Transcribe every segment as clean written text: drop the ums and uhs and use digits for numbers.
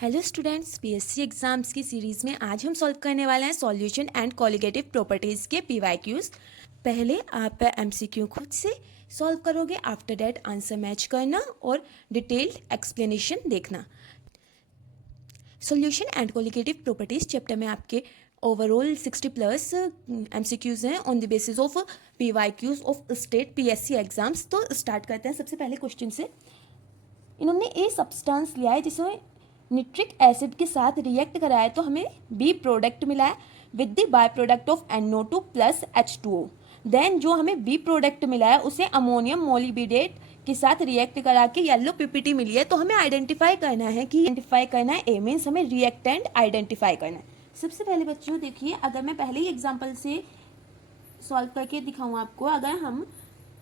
Hello students, PSC exams की series में आज हम सॉल्व करने वाले हैं सॉल्यूशन एंड कॉलिगेटिव प्रॉपर्टीज़ के पीवाईक्यूज। पहले आप एमसीक्यू खुद से सॉल्व करोगे, आफ्टर दैट आंसर मैच करना और डिटेल्ड एक्सप्लेनेशन देखना। Solution and colligative properties chapter में आपके ओवरऑल 60+ एमसीक्यूज हैं on the basis of PYQs of state PSC exams. तो स्टार्ट करते हैं सबसे पहले क्वेश्चन से। इन्होंने ए सब्सटेंस लिया है जिसमें निट्रिक एसिड के साथ रिएक्ट कराया तो हमें बी प्रोडक्ट मिला है with the by product of NO2 plus H2O। Then जो हमें बी प्रोडक्ट मिला है उसे अमोनियम मोलिबिडेट के साथ रिएक्ट करा के येलो पीपीटी मिली है। तो हमें आइडेंटिफाई करना है कि ए मीन्स हमें रिएक्टेंट आइडेंटिफाई करना है। सबसे पहले बच्चों देखिए, अगर मैं पहले ही एग्जाम्पल से सॉल्व करके दिखाऊँ आपको, अगर हम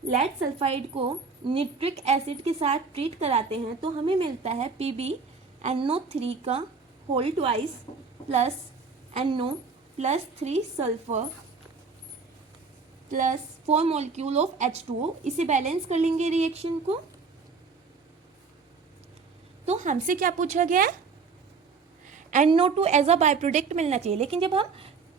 लेड सल्फाइड को निट्रिक एसिड के साथ ट्रीट कराते हैं तो हमें मिलता है PbNO3 का whole twice plus NO plus 3 sulphur plus 4 molecule of H2O। इसे बैलेंस कर लेंगे रिएक्शन को। तो हमसे क्या पूछा गया है, NO2 as a by product मिलना चाहिए, लेकिन जब हम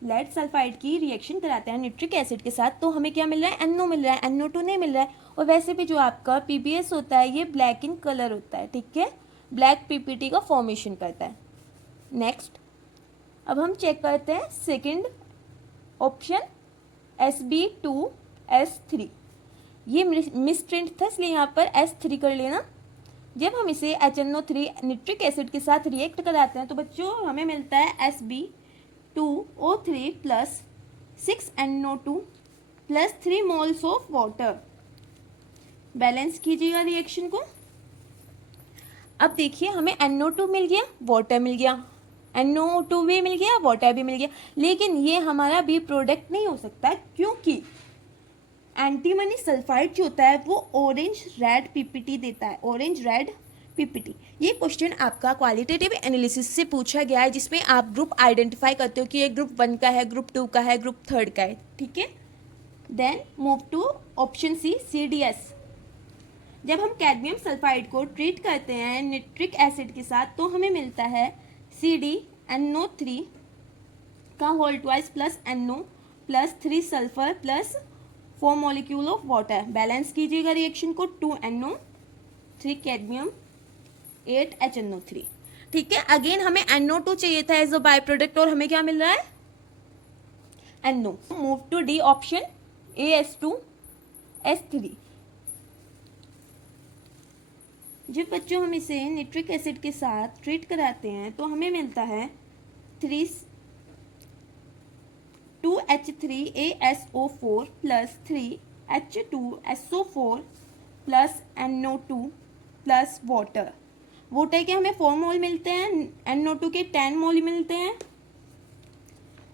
लेड सल्फाइड की रिएक्शन कराते हैं निट्रिक एसिड के साथ तो हमें क्या मिल रहा है, NO मिल रहा है, NO2 नहीं मिल रहा है। और वैसे भी जो आपका PBS होता है ये ब्लैक इन कलर होता है, ठीक है, ब्लैक पीपीटी का फॉर्मेशन करता है। नेक्स्ट, अब हम चेक करते हैं सेकंड ऑप्शन Sb2S3। ये मिस प्रिंट था इसलिए यहाँ पर S3 कर लेना। जब हम इसे HNO3 निट्रिक एसिड के साथ रिएक्ट कराते हैं तो बच्चों हमें मिलता है Sb2O3 plus 6NO2 plus 3 moles of water. Balance कीजिएगा रिएक्शन को। अब देखिए, हमें NO2 मिल गया, वाटर मिल गया, NO2 भी मिल गया, वाटर भी मिल गया, लेकिन ये हमारा बी प्रोडक्ट नहीं हो सकता क्योंकि एंटीमनी सल्फाइड जो होता है वो ऑरेंज रेड पीपीटी देता है, ऑरेंज रेड पीपीटी। ये क्वेश्चन आपका क्वालिटेटिव एनालिसिस से पूछा गया है जिसमें आप ग्रुप आइडेंटिफाई करते हो कि ये ग्रुप 1 का है, ग्रुप 2 का है, ग्रुप 3 का है, ठीक है। Then move to option C CDS। जब हम कैडमियम सल्फाइड को ट्रीट करते हैं निट्रिक एसिड के साथ तो हमें मिलता है CdNO3 का whole twice plus NO plus 3 sulphur plus 4 molecule of water. Balance कीजिएगा रिएक्शन को, 2NO 3 कैडमियम 8 HNO3, ठीक है। अगेन हमें NO2 चाहिए था एज अ बाय प्रोडक्ट और हमें क्या मिल रहा है, NO। Move to D option AS2S3। जब बच्चों हम इसे निट्रिक एसिड के साथ ट्रीट कराते हैं तो हमें मिलता है 2H3ASO4 plus 3H2SO4 plus NO2 plus water. Water के हमें 4 मोल मिलते हैं, NO2 के 10 मोल मिलते हैं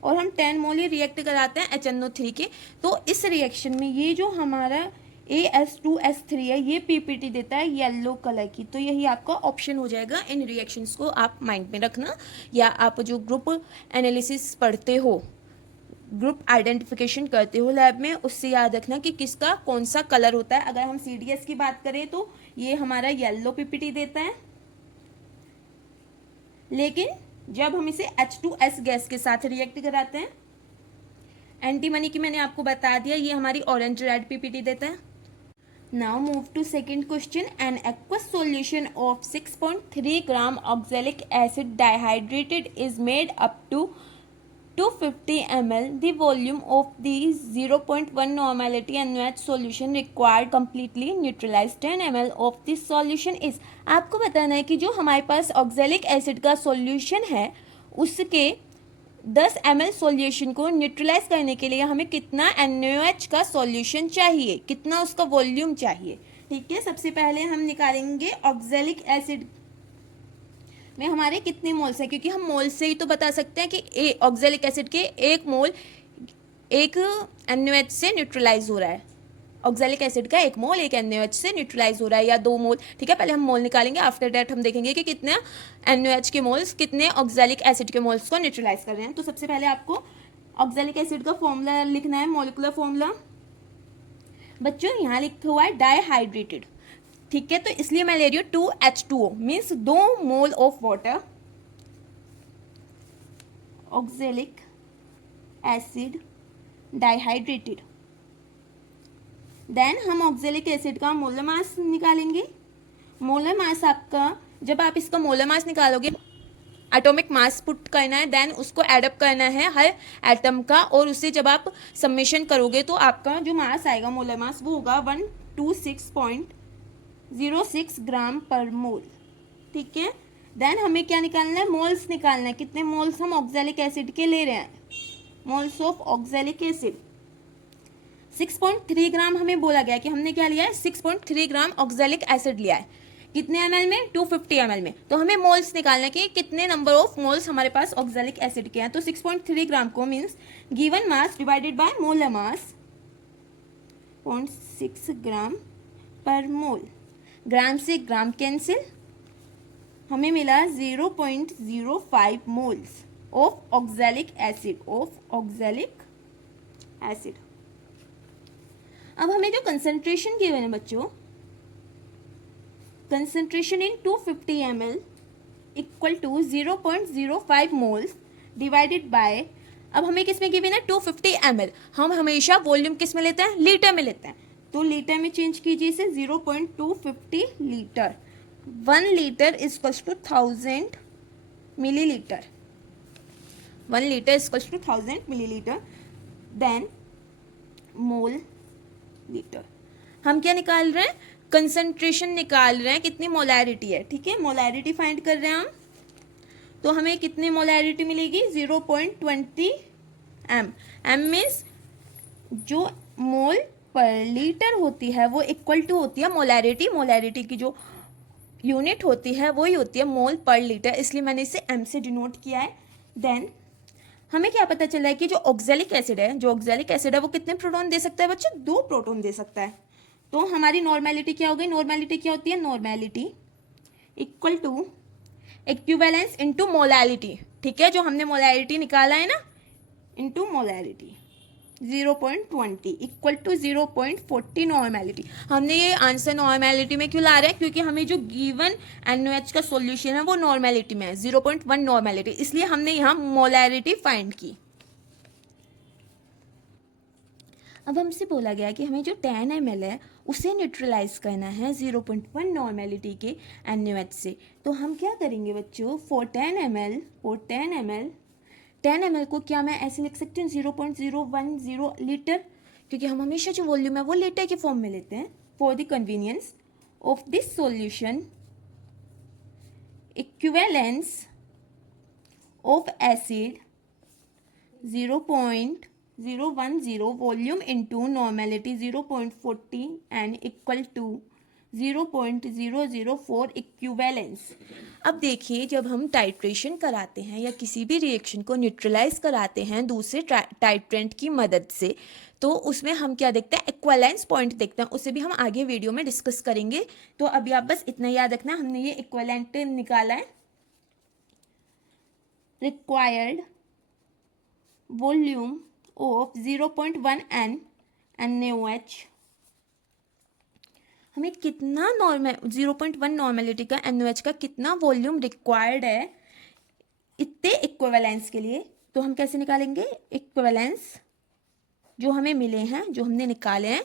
और हम 10 मोल ही रिएक्ट कराते हैं HNO3 के। तो इस रिएक्शन में ये जो हमारा AS2S3 है ये पीपीटी देता है येलो कलर की। तो यही आपका ऑप्शन हो जाएगा। इन रिएक्शंस को आप माइंड में रखना, या आप जो ग्रुप एनालिसिस पढ़ते हो, ग्रुप आइडेंटिफिकेशन करते हो लैब में, उससे याद रखना कि किसका कौन सा कलर होता है। अगर हम CDS की बात करें तो ये हमारा येलो पीपीटी देता है, लेकिन जब हम इसे H2S गैस के साथ रिएक्ट कराते हैं, एंटीमनी की मैंने आपको बता दिया, ये हमारी ऑरेंज रेड पीपीटी देता है। Now move to second question. An aqueous solution of 6.3 gram oxalic acid dehydrated is made up to 250 ml. The volume of the 0.1 normality NaOH solution required completely neutralize 10 ml of this solution is। आपको बताना है कि जो हमारे पास oxalic acid का solution है उसके 10 ml solution को न्यूट्रलाइज करने के लिए हमें कितना NaOH का सॉल्यूशन चाहिए, कितना उसका वॉल्यूम चाहिए, ठीक है। सबसे पहले हम निकालेंगे ऑक्जेलिक एसिड में हमारे कितने मोल्स हैं, क्योंकि हम मोल से ही तो बता सकते हैं कि ऑक्जेलिक एसिड के 1 मोल 1 NaOH से न्यूट्रलाइज हो रहा है, ऑक्जेलिक एसिड का 1 मोल 1 NaOH से न्यूट्रलाइज हो रहा है, या 2 मोल, ठीक है। पहले हम मोल निकालेंगे, आफ्टर दैट हम देखेंगे कि कितने NaOH के मोल्स कितने ऑक्जेलिक एसिड के मोल्स को न्यूट्रलाइज कर रहे हैं। तो सबसे पहले आपको ऑक्जेलिक एसिड का फॉर्मूला लिखना है, मॉलिक्यूलर फॉर्मूला। बच्चों यहाँ लिखा हुआ है डाईहाइड्रेटेड, ठीक है, तो इसलिए मैं ले रही हूँ 2H2O means 2 mole of water oxalic acid dihydrated. Then हम ऑक्जेलिक एसिड का मोलर मास निकालेंगे। मोलर मास आपका, जब आप इसका मोलर मास निकालोगे, एटॉमिक मास पुट करना है, देन उसको एडअप करना है हर एटम का, और उससे जब आप समेशन करोगे तो आपका जो मास आएगा, मोलर मास, वो होगा 126.06 ग्राम पर मोल। ठीक है। देन हमें क्या निकालना है, मोल्स निकालना है, कितने मोल्स हम ऑक्जेलिक एसिड के ले रहे हैं। मोल्स ऑफ ऑक्जेलिक एसिड 6.3 ग्राम हमें बोला गया कि हमने क्या लिया है, 6.3 ग्राम ऑक्जेलिक एसिड लिया है। कितने ml में, 250 ml में। तो हमें मोल्स निकालना कि कितने नंबर ऑफ मोल्स हमारे पास ऑक्जेलिक एसिड के हैं। तो 6.3 ग्राम को means given mass divided by molar mass 0.6 gram per मोल। ग्राम से ग्राम कैंसिल, हमें मिला 0.05 मोल्स ऑफ ऑक्जेलिक एसिड, अब हमें जो कंसंट्रेशन गिवन है बच्चों, concentration in 250 ml equal to 0.05 moles divided by, अब हमें किस में गिवन है, 250 ml। हम हमेशा वॉल्यूम किस में लेते हैं, लीटर में लेते हैं, तो लीटर में चेंज कीजिए इसे, 0.250 litre. 1 litre equals to 1000 millilitre. 1 litre equals to 1000 millilitre. Then mole litre, हम क्या निकाल रहे हैं, कंसंट्रेशन निकाल रहे हैं, कितनी मोलैरिटी है। ठीक है, मोलैरिटी फाइंड कर रहे हैं हम, तो हमें कितनी मोलैरिटी मिलेगी, 0.20 m। m मीन्स जो मोल पर लीटर होती है वो इक्वल टू होती है मोलैरिटी। मोलैरिटी की जो यूनिट होती है वही होती है मोल पर लीटर, इसलिए मैंने इसे m से डिनोट किया है। देन हमें क्या पता चला है कि जो ऑक्जेलिक एसिड है वो कितने प्रोटॉन दे सकता है बच्चों, 2 प्रोटॉन दे सकता है। तो हमारी नॉर्मेलिटी क्या हो गई, नॉर्मेलिटी क्या होती है, normality equal to equivalence into molarity. ठीक है, जो हमने मोलैरिटी निकाला है ना, into molarity 0.20 equal to 0.40 normality. हमने ये आंसर नॉर्मेलिटी में क्यों ला रहे हैं, क्योंकि हमें जो गिवन NaOH का सॉल्यूशन है वो नॉर्मेलिटी में है, 0.1 नॉर्मेलिटी, इसलिए हमने यहाँ मोलैरिटी फाइंड की। अब हमसे बोला गया कि हमें जो 10 ml है उसे न्यूट्रलाइज करना है 0.1 नॉर्मेलिटी के NaOH से। तो हम क्या करेंगे बच्चों, फॉर 10 ml को क्या मैं ऐसे लिख सकती हूँ, 0.010 लीटर, क्योंकि हम हमेशा जो वॉल्यूम है वो लीटर के फॉर्म में लेते हैं। For the convenience of this solution, equivalence of acid 0.010 volume into normality 0.40 and equal to 0.004 equivalence. अब देखिए, जब हम टाइट्रेशन कराते हैं या किसी भी रिएक्शन को न्यूट्रलाइज कराते हैं दूसरे टाइट्रेंट की मदद से, तो उसमें हम क्या देखते हैं, इक्विवेलेंस पॉइंट देखते हैं। उसे भी हम आगे वीडियो में डिस्कस करेंगे। तो अभी आप बस इतना याद रखना, हमने ये इक्विवेलेंट निकाला है, रिक्वायर्ड वॉल्यूम ऑफ 0.1 NaOH, हमें कितना 0.1 नॉर्मेलिटी का NaOH का कितना वॉल्यूम रिक्वायर्ड है इतने इक्विवेलेंस के लिए। तो हम कैसे निकालेंगे, इक्विवेलेंस जो हमें मिले हैं, जो हमने निकाले हैं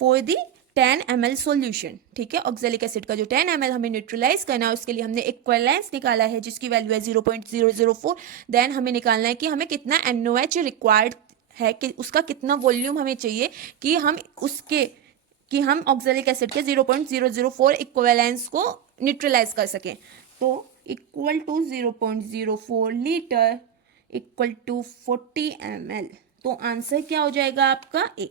फॉर दी 10 ml सॉल्यूशन। ठीक है, ऑक्जेलिक एसिड का जो 10 ml हमें न्यूट्रलाइज करना है उसके लिए हमने इक्विवेलेंस निकाला है जिसकी वैल्यू है 0.004। देन हमें निकालना है कि हमें कितना NaOH रिक्वायर्ड है, कि उसका कितना वॉल्यूम हमें चाहिए कि हम ऑक्जेलिक एसिड के 0.004 इक्विवेलेंस को न्यूट्रलाइज कर सकें। तो equal to 0.04 litre equal to 40 ml। तो आंसर क्या हो जाएगा आपका, ए।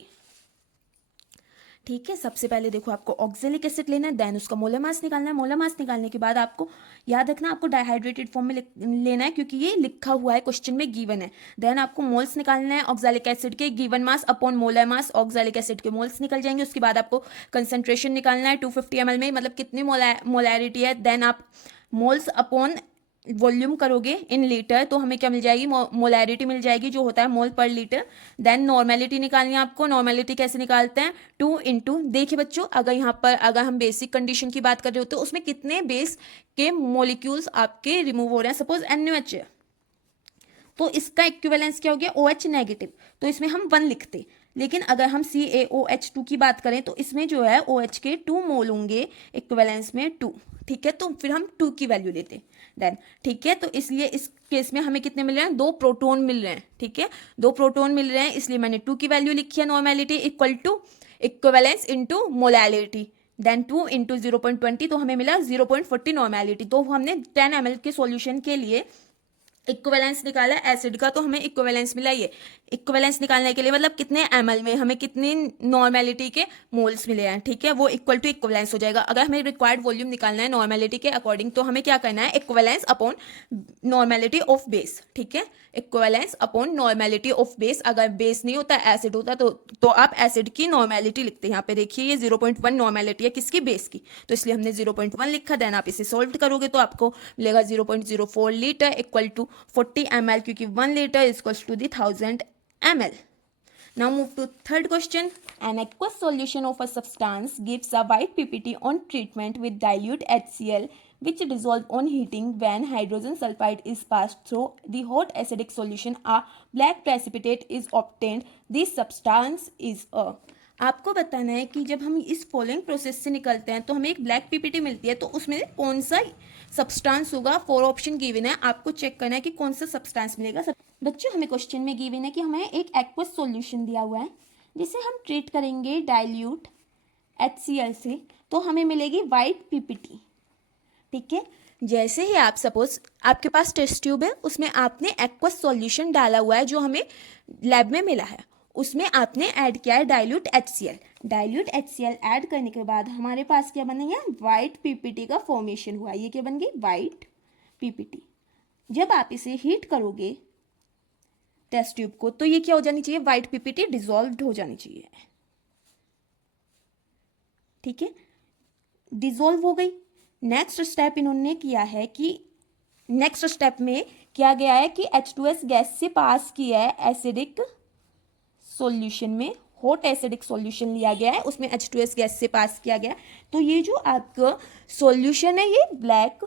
ठीक है, सबसे पहले देखो आपको ऑक्जेलिक एसिड लेना है, देन उसका मोलर मास निकालना है। मोलर मास निकालने के बाद आपको याद रखना, आपको डाइहाइड्रेटेड फॉर्म में लेना है क्योंकि ये लिखा हुआ है, क्वेश्चन में गिवन है। देन आपको मोल्स निकालना है ऑक्जेलिक एसिड के, गिवन मास अपॉन मोलर मास, ऑक्जेलिक एसिड के मोल्स निकल जाएंगे। उसके बाद आपको कंसंट्रेशन निकालना है 250 ml में, मतलब कितनी मोलैरिटी है। देन आप मोल्स अपॉन वॉल्यूम करोगे इन लीटर, तो हमें क्या मिल जाएगी, मोलैरिटी मिल जाएगी जो होता है मोल पर लीटर। देन नॉर्मेलिटी निकालनी है आपको। नॉर्मेलिटी कैसे निकालते हैं, 2 इंटू, देखिए बच्चों, अगर हम बेसिक कंडीशन की बात कर रहे हो तो उसमें कितने बेस के मॉलिक्यूल्स आपके रिमूव हो रहे हैं। सपोज NaOH है, तो इसका इक्विवेलेंस क्या हो गया, OH नेगेटिव, तो इसमें हम 1 लिखते। लेकिन अगर हम CaOH2 की बात करें तो इसमें जो है OH के 2 मोल होंगे, इक्विवेलेंस में 2, ठीक है। तो फिर हम 2 की वैल्यू लेते देन, ठीक है। तो इसलिए इस केस में हमें कितने मिल रहे हैं, 2 प्रोटॉन मिल रहे हैं, ठीक है, 2 प्रोटॉन मिल रहे हैं, इसलिए मैंने 2 की वैल्यू लिखी है। Normality equal to equivalence into molality, then 2 into 0.20, तो हमें मिला 0.40 नॉर्मेलिटी। तो हमने 10 ml के सॉल्यूशन के लिए इक्विवेलेंस निकाला एसिड का, तो हमें इक्विवेलेंस मिला। ये इक्विवेलेंस निकालने के लिए मतलब कितने ml में हमें कितनी नॉर्मेलिटी के मोल्स मिले हैं, ठीक है, वो इक्वल टू इक्विवेलेंस हो जाएगा। अगर हमें रिक्वायर्ड वॉल्यूम निकालना है नॉर्मेलिटी के अकॉर्डिंग, तो हमें क्या करना है, equivalence upon normality of base, ठीक है, equivalence upon normality of base. अगर बेस नहीं होता एसिड होता तो आप एसिड की नॉर्मेलिटी लिखते हैं। यहाँ पे देखिए ये 0.1 नॉर्मेलिटी है किसकी, बेस की, तो इसलिए हमने 0.1 लिखा। देन आप इसे सॉल्व करोगे तो आपको मिलेगा 0.04 लीटर इक्वल टू 40 ml, क्योंकि 1 litre is equal to the 1000 ml. Now move to third question. An aqueous solution of a substance gives a white PPT on treatment with dilute HCl which dissolve on heating. When hydrogen sulfide is passed through the hot acidic solution, a black precipitate is obtained. This substance is a, आपको बताना है कि जब हम इस following process से निकलते हैं तो हमें एक ब्लैक पीपीटी मिलती है, तो उसमें कौन सा सब्सटेंस होगा। 4 ऑप्शन गिवन है, आपको चेक करना है कि कौन सा सब्सटेंस मिलेगा। बच्चों हमें क्वेश्चन में गिवन है कि हमें एक एक्वस सॉल्यूशन दिया हुआ है जिसे हम ट्रीट करेंगे डाइल्यूट HCl से, तो हमें मिलेगी वाइट पीपीटी, ठीक है। जैसे ही आप सपोज आपके पास टेस्ट ट्यूब है, उसमें आपने एक्वस सॉल्यूशन डाला हुआ है जो हमें लैब में मिला है, उसमें आपने ऐड किया है dilute HCl। Dilute HCl add करने के बाद हमारे पास क्या बन गया, वाइट पीपीटी का फॉर्मेशन हुआ। ये क्या बन गई, वाइट पीपीटी। जब आप इसे हीट करोगे टेस्ट ट्यूब को, तो ये क्या हो जानी चाहिए, वाइट पीपीटी डिसॉल्व्ड हो जानी चाहिए, ठीक है, डिसॉल्व हो गई। नेक्स्ट स्टेप इन्होंने किया है कि नेक्स्ट स्टेप में किया गया है कि H2S गैस से पास किया है एसिडिक सॉल्यूशन में, हॉट एसिडिक सॉल्यूशन लिया गया है, उसमें H2S गैस से पास किया गया। तो ये जो आपका सॉल्यूशन है ये ब्लैक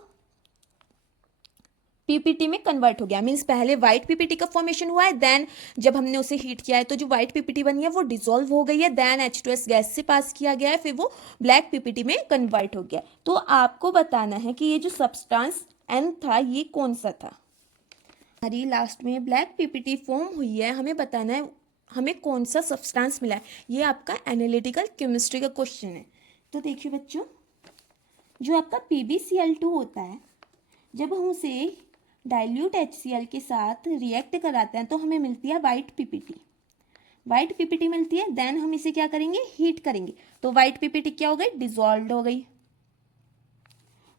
पीपीटी में कन्वर्ट हो गया। मीन्स पहले व्हाइट पीपीटी का फॉर्मेशन हुआ है, देन जब हमने उसे हीट किया है तो जो व्हाइट पीपीटी बनी है वो डिसॉल्व हो गई है, देन H2S गैस से पास किया गया है, फिर वो ब्लैक पीपीटी में कन्वर्ट हो गया। तो आपको बताना है कि ये जो सब्सटेंस N था ये कौन सा था। हमारी लास्ट में ब्लैक पीपीटी फॉर्म हुई है, हमें बताना है हमें कौन सा सब्सटेंस मिला है। ये आपका एनालिटिकल केमिस्ट्री का क्वेश्चन है। तो देखिए बच्चों, जो आपका PbCl2 होता है, जब हम उसे डाइल्यूट HCl के साथ रिएक्ट कराते हैं तो हमें मिलती है वाइट पीपीटी। वाइट पीपीटी मिलती है, देन हम इसे क्या करेंगे, हीट करेंगे, तो वाइट पीपीटी क्या हो गई, डिसॉल्व्ड हो गई।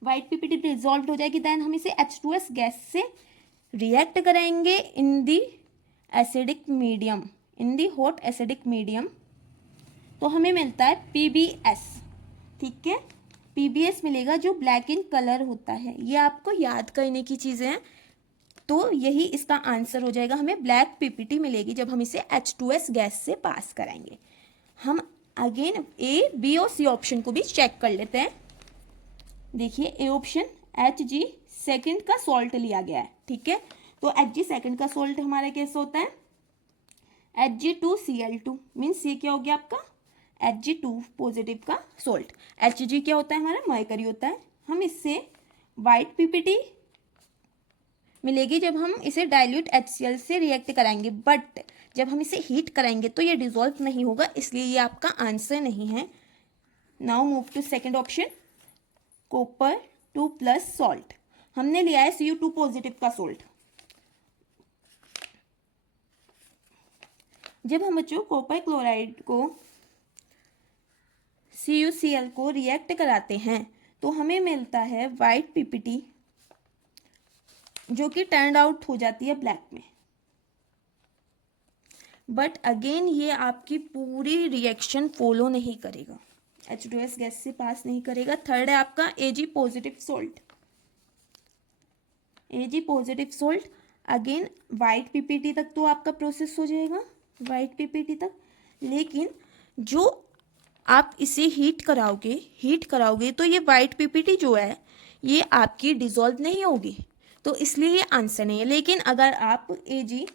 वाइट पीपीटी डिसॉल्व्ड हो जाएगी, देन हम इसे H2S गैस से रिएक्ट कराएंगे in the acidic medium, in the hot acidic medium, तो हमें मिलता है PbS, ठीक है, PbS मिलेगा जो ब्लैक इन कलर होता है। ये आपको याद करने की चीज़ें हैं, तो यही इसका आंसर हो जाएगा। हमें ब्लैक पीपीटी मिलेगी जब हम इसे H2S गैस से पास कराएंगे। हम अगेन A, B और C ऑप्शन को भी चेक कर लेते हैं। देखिए A ऑप्शन Hg सेकंड का सॉल्ट लिया गया है, ठीक है, तो Hg सेकंड का सॉल्ट हमारा कैसे होता है, Hg2Cl2, मीन्स ये क्या हो गया आपका Hg2 पॉजिटिव का सोल्ट। Hg क्या होता है हमारा, मरकरी होता है। हम इससे वाइट पीपीटी मिलेगी जब हम इसे डाइल्यूट HCl से रिएक्ट कराएंगे, बट जब हम इसे हीट कराएंगे तो ये डिसॉल्व नहीं होगा, इसलिए ये आपका आंसर नहीं है। Now move to second option, copper 2 plus salt. हमने लिया है Cu2 पॉजिटिव का सोल्ट। जब हम बच्चों कॉपर क्लोराइड को CuCl को रिएक्ट कराते हैं तो हमें मिलता है वाइट पीपीटी जो कि टर्न आउट हो जाती है ब्लैक में। बट अगेन ये आपकी पूरी रिएक्शन फॉलो नहीं करेगा, H2S गैस से पास नहीं करेगा। थर्ड है आपका Ag positive salt. Ag positive salt again white PPT तक तो आपका प्रोसेस हो जाएगा, वाइट पीपीटी तक, लेकिन जो आप इसे हीट कराओगे तो ये वाइट पीपीटी जो है ये आपकी डिसॉल्व नहीं होगी, तो इसलिए ये आंसर नहीं है। लेकिन अगर आप Ag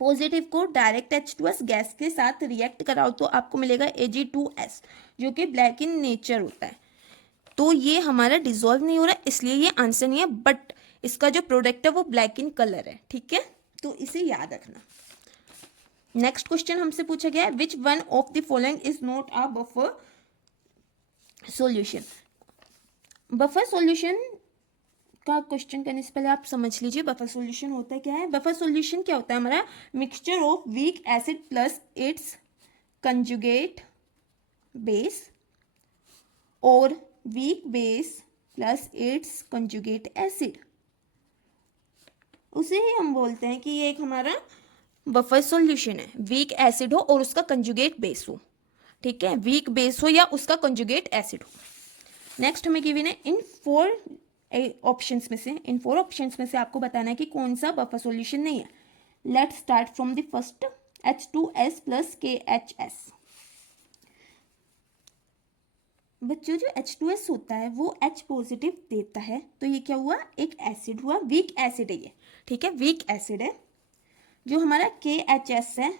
पॉजिटिव को डायरेक्ट H2S गैस के साथ रिएक्ट कराओ तो आपको मिलेगा Ag2S, जो कि ब्लैक इन नेचर होता है। तो ये हमारा डिजोल्व नहीं हो रहा, इसलिए ये आंसर नहीं है, बट इसका जो प्रोडक्ट है वो ब्लैक इन कलर है, ठीक है, तो इसे याद रखना। नेक्स्ट क्वेश्चन हमसे पूछा गया है, which one of the following is not a buffer solution. Buffer solution का क्वेश्चन करने से पहले आप समझ लीजिए बफर सॉल्यूशन होता है क्या है। बफर सॉल्यूशन क्या होता है, हमारा mixture of weak acid plus its conjugate base और weak base plus its conjugate acid, उसे ही हम बोलते हैं कि ये एक हमारा बफर सॉल्यूशन है। वीक एसिड हो और उसका कंजुगेट बेस हो, ठीक है, वीक बेस हो या उसका कंजुगेट एसिड हो। नेक्स्ट हमें गिवन है इन फोर ऑप्शंस में से आपको बताना है कि कौन सा बफर सॉल्यूशन नहीं है। Let's start from the first, H2S plus KHS। बच्चों जो H2S होता है वो H पॉजिटिव देता है, तो ये क्या हुआ, एक एसिड हुआ, वीक एसिड है ये, ठीक है, वीक एसिड है। जो हमारा KHS है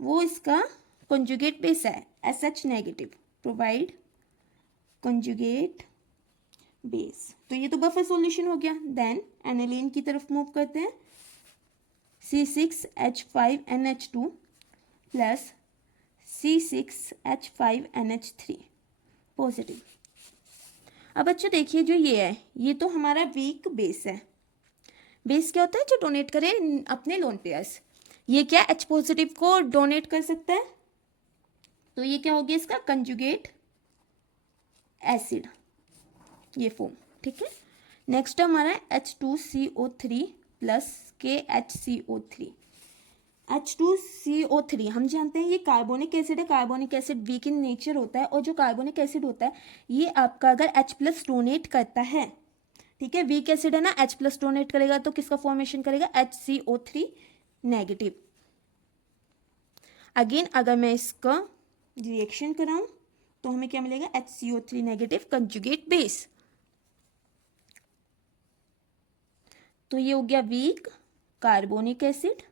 वो इसका कंजुगेट बेस है, SH negative, provide conjugate base, तो ये तो बफर सॉल्यूशन हो गया। देन एनालिन की तरफ मूव करते हैं, C6H5NH2 प्लस C6H5NH3 पॉजिटिव। अब बच्चों देखिए जो ये है ये तो हमारा वीक बेस है। बेस क्या होता है, जो डोनेट करे अपने लोन पेयर्स। ये क्या H पॉजिटिव को डोनेट कर सकता है, तो ये क्या हो गया इसका कंजुगेट एसिड, ये फॉर्म, ठीक है। नेक्स्ट हमारा H2CO3 प्लस KHCO3। H2CO3 हम जानते हैं ये कार्बोनिक एसिड है, carbonic acid weak in nature होता है, और जो कार्बोनिक एसिड होता है ये आपका अगर H प्लस डोनेट करता है, ठीक है, वीक एसिड है ना, H प्लस डोनेट करेगा तो किसका फॉर्मेशन करेगा, HCO3 नेगेटिव। अगेन अगर मैं इसका रिएक्शन कराऊं तो हमें क्या मिलेगा, HCO3 नेगेटिव कंजुगेट बेस, तो ये हो गया weak carbonic acid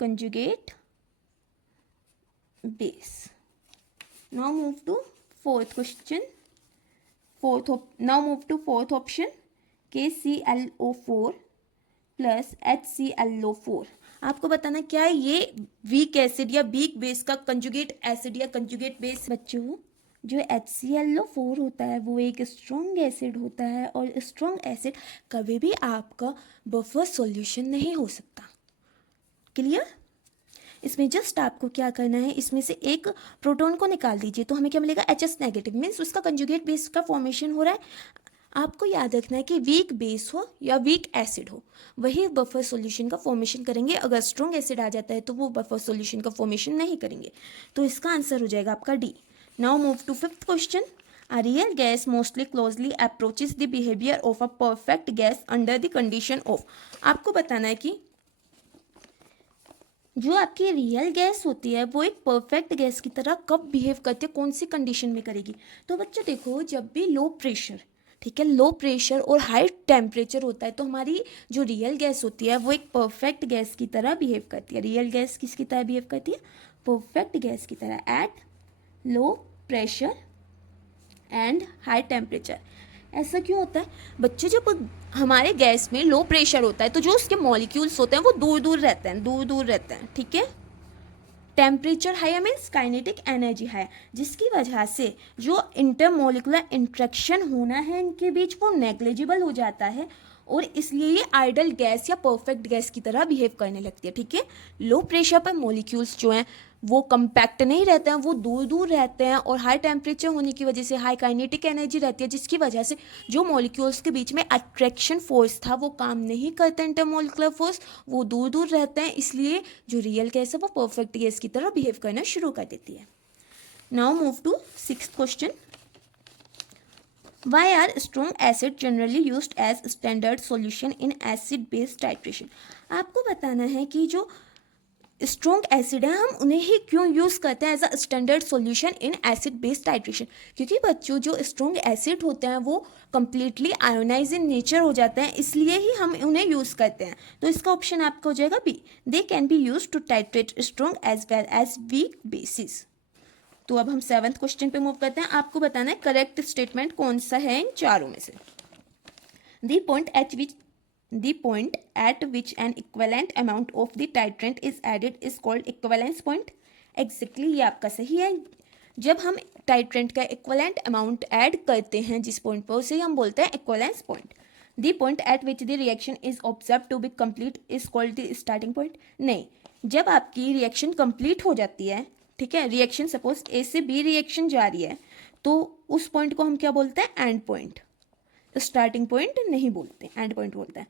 conjugate base. Now move to fourth option, KClO4 plus HClO4। आपको बताना क्या है, ये वीक एसिड या वीक बेस का कंजुगेट एसिड या कंजुगेट बेस। बच्चों जो HClO4 होता है वो एक स्ट्रॉन्ग एसिड होता है, और स्ट्रॉन्ग एसिड कभी भी आपका बफर सॉल्यूशन नहीं हो सकता। क्लियर? इसमें जस्ट आपको क्या करना है, इसमें से एक प्रोटॉन को निकाल दीजिए तो हमें क्या मिलेगा, HS नेगेटिव, मीन्स उसका कंजुगेट बेस का फॉर्मेशन हो रहा है। आपको याद रखना है कि वीक बेस हो या वीक एसिड हो वही बफर सॉल्यूशन का फॉर्मेशन करेंगे। अगर स्ट्रॉन्ग एसिड आ जाता है तो वो बफर सॉल्यूशन का फॉर्मेशन नहीं करेंगे, तो इसका आंसर हो जाएगा आपका D. Now move to fifth question, a real gas mostly closely approaches the behaviour of a perfect gas under the condition of. आपको बताना है कि जो आपकी रियल गैस होती है वो एक परफेक्ट गैस की तरह कब बिहेव करती है, कौन सी कंडीशन में करेगी। तो बच्चों देखो, जब भी लो प्रेशर, ठीक है, लो प्रेशर और हाई टेम्परेचर होता है तो हमारी जो रियल गैस होती है वो एक परफेक्ट गैस की तरह बिहेव करती है। रियल गैस किसकी तरह बिहेव करती है, परफेक्ट गैस की तरह, at low pressure and high temperature. ऐसा क्यों होता है बच्चों, जब हमारे गैस में लो प्रेशर होता है तो जो उसके मॉलिक्यूल्स होते हैं वो दूर दूर रहते हैं, ठीक है। Temperature high means kinetic energy high, जिसकी वजह से जो इंटरमोलिकुलर इंट्रैक्शन होना है इनके बीच वो नेग्लिजिबल हो जाता है, और इसलिए ये आइडल गैस या परफेक्ट गैस की तरह बिहेव करने लगती है, ठीक है। लो प्रेशर पर मॉलिक्यूल्स जो हैं वो कंपैक्ट नहीं रहते हैं, वो दूर दूर रहते हैं, और हाई टेम्परेचर होने की वजह से हाई काइनेटिक एनर्जी रहती है, जिसकी वजह से जो मॉलिक्यूल्स के बीच में अट्रैक्शन फोर्स था वो काम नहीं करता, इंटरमोलिकुलर फोर्स, वो दूर दूर रहते हैं, इसलिए जो रियल गैस है वो परफेक्ट गैस की तरह बिहेव करना शुरू कर देती है। Now move to sixth question, Why are strong acid generally used as standard solution in acid base titration? आपको बताना है कि जो स्ट्रॉन्ग एसिड है, हम उन्हें ही क्यों यूज़ करते हैं as a standard solution in acid based titration? क्योंकि बच्चों जो स्ट्रॉन्ग एसिड होते हैं वो कंप्लीटली आयोनाइज इन नेचर हो जाते हैं, इसलिए ही हम उन्हें यूज़ करते हैं। तो इसका ऑप्शन आपका हो जाएगा B, they can be use to titrate strong as well as weak bases. तो अब हम 7th क्वेश्चन पे मूव करते हैं। आपको बताना है करेक्ट स्टेटमेंट कौन सा है इन चारों में से। The point at which an equivalent amount of the titrant is added is called equivalence point. Exactly ये आपका सही है। जब हम टाइट्रेंट का इक्वलेंट अमाउंट ऐड करते हैं जिस पॉइंट पर, उसे हम बोलते हैं equivalence point. The point at which the reaction is observe to be complete is called the starting point. नहीं, जब आपकी रिएक्शन कंप्लीट हो जाती है, ठीक है, रिएक्शन सपोज ए से बी रिएक्शन जा रही है, तो उस पॉइंट को हम क्या बोलते हैं? And point. स्टार्टिंग पॉइंट नहीं बोलते, एंड पॉइंट बोलते हैं।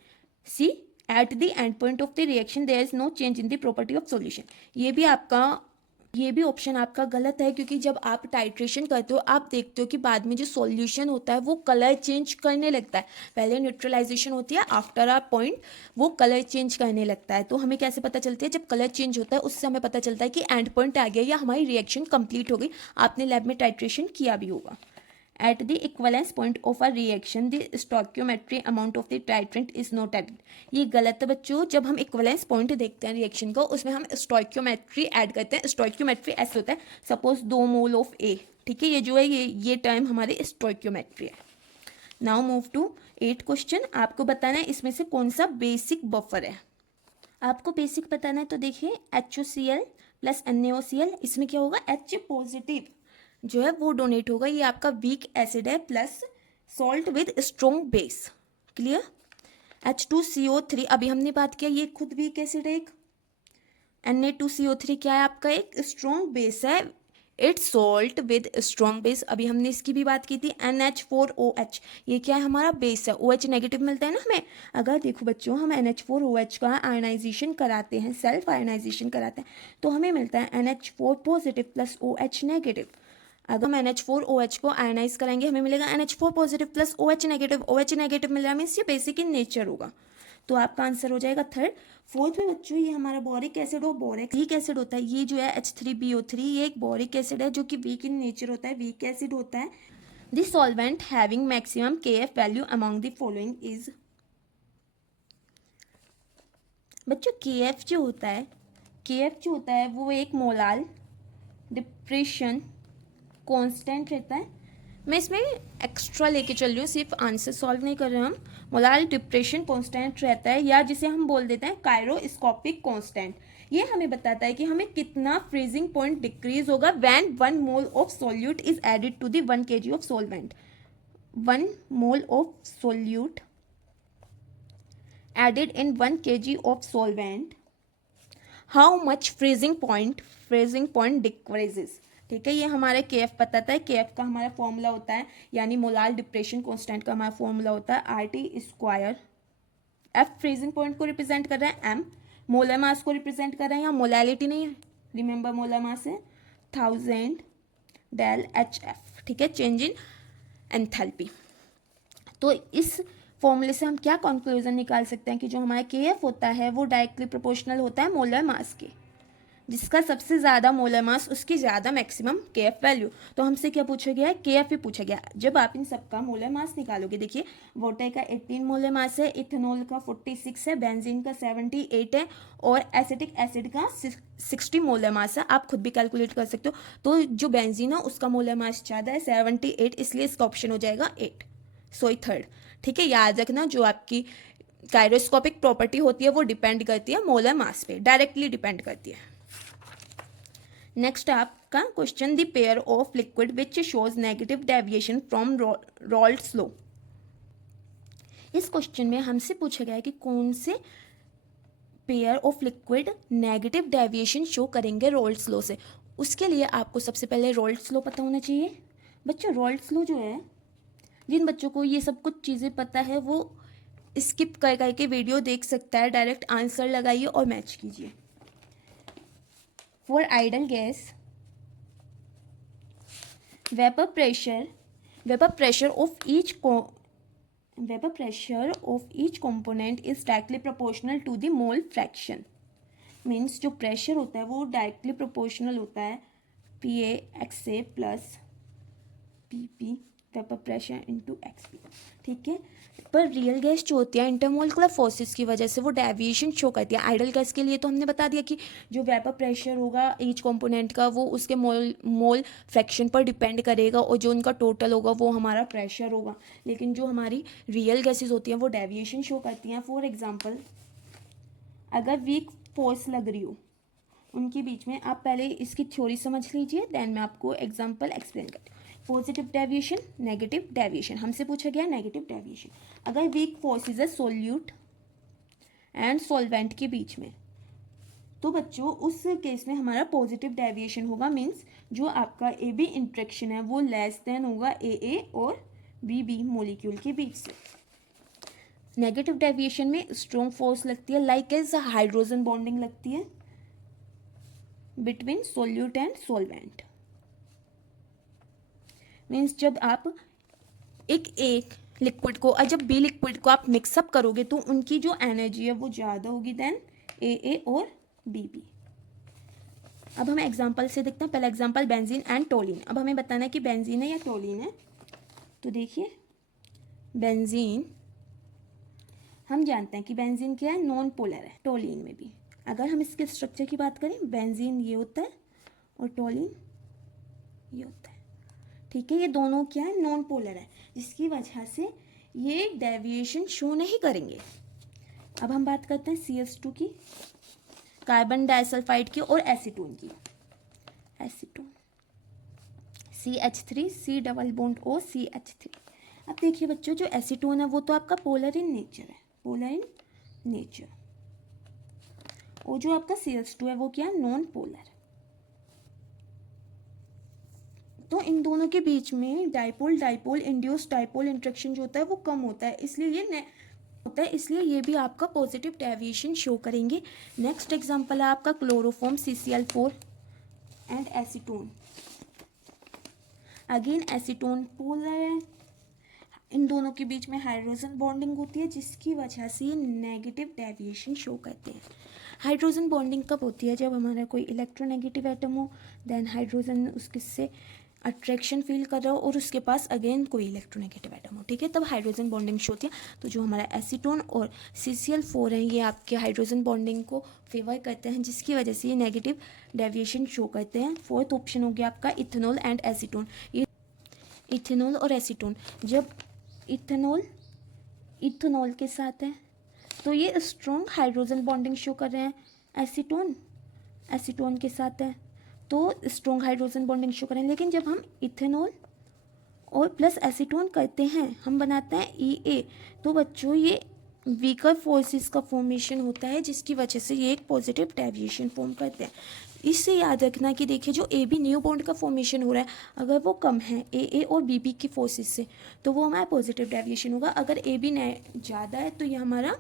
See at the end point of the reaction there is no change in the property of solution. ये भी ऑप्शन आपका गलत है, क्योंकि जब आप टाइट्रेशन करते हो आप देखते हो कि बाद में जो सॉल्यूशन होता है वो कलर चेंज करने लगता है। पहले न्यूट्रलाइजेशन होती है, आफ्टर अ पॉइंट वो कलर चेंज करने लगता है। तो हमें कैसे पता चलती है? जब कलर चेंज होता है उससे हमें पता चलता है कि एंड पॉइंट आ गया या हमारी रिएक्शन कंप्लीट हो गई। आपने लैब में टाइट्रेशन किया भी होगा। At the equivalence point of a reaction, the stoichiometry amount of the titrant is not added. ये गलत है बच्चों। जब हम इक्वलेंस पॉइंट देखते हैं रिएक्शन को, उसमें हम स्टोइक्योमेट्री ऐड करते हैं। स्टोइक्योमेट्री ऐसे होता है, सपोज 2 मोल ऑफ ए, ठीक है, ये जो है ये टर्म हमारी स्टोइक्योमेट्री है। Now move to 8 question. आपको बताना है इसमें से कौन सा बेसिक बफर है। आपको बेसिक बताना है तो देखिए HOCl प्लस NaOCl, इसमें क्या होगा? H पॉजिटिव जो है वो डोनेट होगा। ये आपका वीक एसिड है plus salt with strong base. Clear? H2CO3 अभी हमने बात किया, ये खुद वीक एसिड है एक। Na2CO3 क्या है? आपका एक स्ट्रॉन्ग बेस है, it's salt with strong base. अभी हमने इसकी भी बात की थी। NH4OH ये क्या है? हमारा बेस है। OH नेगेटिव मिलता है ना हमें। अगर देखो बच्चों, हम NH4OH का आयनाइजेशन कराते हैं, सेल्फ आयनाइजेशन कराते हैं, तो हमें मिलता है NH4 positive plus OH negative. अगर हम NH4OH को आयनाइज कराएंगे हमें मिलेगा NH4 positive plus OH negative. OH negative मिल रहा है, मीन्स ये बेसिक इन नेचर होगा। तो आपका आंसर हो जाएगा 3rd। 4th में बच्चों ये हमारा बोरिक एसिड और वीक एसिड होता है। ये जो है H3BO3 ये एक बोरिक एसिड है जो कि वीक इन नेचर होता है, वीक एसिड होता है। The solvent having maximum KF value among the following is. बच्चों KF जो होता है वो एक मोलाल डिप्रेशन कांस्टेंट रहता है। मैं इसमें एक्स्ट्रा लेके चल रही हूँ, सिर्फ आंसर सॉल्व नहीं कर रहे हम। मोलाल डिप्रेशन कांस्टेंट रहता है, या जिसे हम बोल देते हैं कायरोस्कोपिक कांस्टेंट। ये हमें बताता है कि हमें कितना फ्रीजिंग पॉइंट डिक्रीज होगा when 1 mole of solute is added to the 1 kg of solvent. 1 mole of solute added in 1 kg of solvent, how much freezing point decreases. ठीक है, ये हमारे KF बताता है। KF का हमारा फॉर्मूला होता है, यानी मोलाल डिप्रेशन कांस्टेंट का हमारा फॉर्मूला होता है RT²। F फ्रीजिंग पॉइंट को रिप्रेजेंट कर रहा है, M मोलर मास को रिप्रेजेंट कर रहा है, यहाँ मोलैलिटी नहीं है, रिमेंबर मोलर मास है 1000 del HF। ठीक है, चेंज इन एंथैल्पी। तो इस फॉर्मूले से हम क्या कंक्लूजन निकाल सकते हैं कि जो हमारा KF होता है वो डायरेक्टली प्रोपोर्शनल होता है मोलर मास के। जिसका सबसे ज़्यादा मोलर मास उसकी ज़्यादा मैक्सिमम KF वैल्यू। तो हमसे क्या पूछा गया है? KF ही पूछा गया। जब आप इन सबका मोलर मास निकालोगे, देखिए वाटर का 18 मोलर मास है, इथेनॉल का 46 है, बेंजीन का 78 है और एसिटिक एसिड का 60 मोलर मास है। आप खुद भी कैलकुलेट कर सकते हो। तो जो बेंजीन है उसका मोलर मास ज़्यादा है 78, इसलिए इसका ऑप्शन हो जाएगा 8। सो 3rd। ठीक है, याद रखना जो आपकी कायरोस्कोपिक प्रॉपर्टी होती है वो डिपेंड करती है मोलर मास पे, डायरेक्टली डिपेंड करती है। नेक्स्ट आपका question, the pair of liquid which shows negative deviation from Raoult's law. इस क्वेश्चन में हमसे पूछा गया है कि कौन से pair of liquid negative deviation show करेंगे रॉल्ट्स लॉ से। उसके लिए आपको सबसे पहले रॉल्ट्स लॉ पता होना चाहिए। बच्चों रॉल्ट्स लॉ जो है, जिन बच्चों को ये सब कुछ चीज़ें पता है वो स्किप कर करके वीडियो देख सकता है, डायरेक्ट आंसर लगाइए और मैच कीजिए। For ideal gas, vapor pressure of each component is directly proportional to the mole fraction। Means जो प्रेशर होता है वो डायरेक्टली प्रोपोर्शनल होता है PA/XA plus PP vapour pressure into XP, ठीक है। पर रियल गैस जो होती है इंटरमोलिकुलर फोर्सेस की वजह से वो डेविएशन शो करती है। आइडल गैस के लिए तो हमने बता दिया कि जो वेपर प्रेशर होगा ईच कंपोनेंट का वो उसके मोल फ्रैक्शन पर डिपेंड करेगा और जो उनका टोटल होगा वो हमारा प्रेशर होगा। लेकिन जो हमारी रियल गैसेस होती हैं वो डेविएशन शो करती हैं। फॉर एग्जाम्पल, अगर वीक फोर्स लग रही हो उनके बीच में, आप पहले इसकी थ्योरी समझ लीजिए, देन मैं आपको एग्जांपल एक्सप्लेन करती हूँ। पॉजिटिव डेविएशन, नेगेटिव डेविएशन, हमसे पूछा गया नेगेटिव डेविएशन। अगर weak force is a solute and solvent के बीच में, तो बच्चों उस केस में हमारा पॉजिटिव डेविएशन होगा। मीन्स जो आपका AB इंट्रैक्शन है वो लेस देन होगा AA और BB मोलिक्यूल के बीच से। नेगेटिव डेविएशन में स्ट्रॉन्ग फोर्स लगती है, लाइक एज हाइड्रोजन बॉन्डिंग लगती है between solute and solvent. Means जब आप एक लिक्विड को और जब बी लिक्विड को आप मिक्सअप करोगे तो उनकी जो एनर्जी है वो ज़्यादा होगी देन AA और BB। अब हम एग्जांपल से देखते हैं। पहला एग्जांपल बेंजीन एंड टोलिन। अब हमें बताना है कि बेंजीन है या टोलिन है। तो देखिए बेंजीन, हम जानते हैं कि बेंजीन क्या है, नॉन पोलर है। टोलिन में भी अगर हम इसके स्ट्रक्चर की बात करें, बेंजीन ये होता है और टोलिन ये होता है, ठीक है। ये दोनों क्या है, नॉन पोलर है, जिसकी वजह से ये डेविएशन शो नहीं करेंगे। अब हम बात करते हैं CH2 की, कार्बन डाइसल्फाइड की और एसीटोन की। Acetone CH3 C double bond O CH3। अब देखिए बच्चों, जो एसीटोन है वो तो आपका पोलर इन नेचर है, पोलर इन नेचर, और जो आपका CH2 है वो क्या है, नॉन पोलर। तो इन दोनों के बीच में dipole dipole induced dipole interaction जो होता है वो कम होता है, इसलिए ये होता है, इसलिए ये भी आपका पॉजिटिव डेविएशन शो करेंगे। नेक्स्ट एग्जांपल है आपका chloroform CCl4 and acetone. Again acetone polar है, इन दोनों के बीच में हाइड्रोजन बॉन्डिंग होती है जिसकी वजह से ये नेगेटिव डेविएशन शो करते हैं। हाइड्रोजन बॉन्डिंग कब होती है, जब हमारा कोई इलेक्ट्रोनेगेटिव एटम हो, देन हाइड्रोजन उसके से अट्रैक्शन फील कर रहा हो और उसके पास अगेन कोई इलेक्ट्रोनेगेटिव एटम हो, ठीक है, तब हाइड्रोजन बॉन्डिंग शो होती है। तो जो हमारा एसीटोन और CCl4 हैं ये आपके हाइड्रोजन बॉन्डिंग को फेवर करते हैं, जिसकी वजह से ये नेगेटिव डेविएशन शो करते हैं। फोर्थ ऑप्शन हो गया आपका इथेनॉल एंड एसीटोन। ये इथेनॉल और एसीटोन, जब इथेनॉल के साथ है तो ये स्ट्रॉन्ग हाइड्रोजन बॉन्डिंग शो कर रहे हैं। एसीटोन के साथ है तो स्ट्रॉन्ग हाइड्रोजन बॉन्डिंग शो करें। लेकिन जब हम इथेनॉल और प्लस एसीटोन करते हैं, हम बनाते हैं EA, तो बच्चों ये वीकर फोर्सेस का फॉर्मेशन होता है, जिसकी वजह से ये एक पॉजिटिव डेविएशन फॉर्म करते हैं। इससे याद रखना कि देखिए जो AB न्यू बॉन्ड का फॉर्मेशन हो रहा है, अगर वो कम है AA और BB की फोर्सेस से तो वो हमारा पॉजिटिव डेविएशन होगा। अगर AB ज़्यादा है तो ये हमारा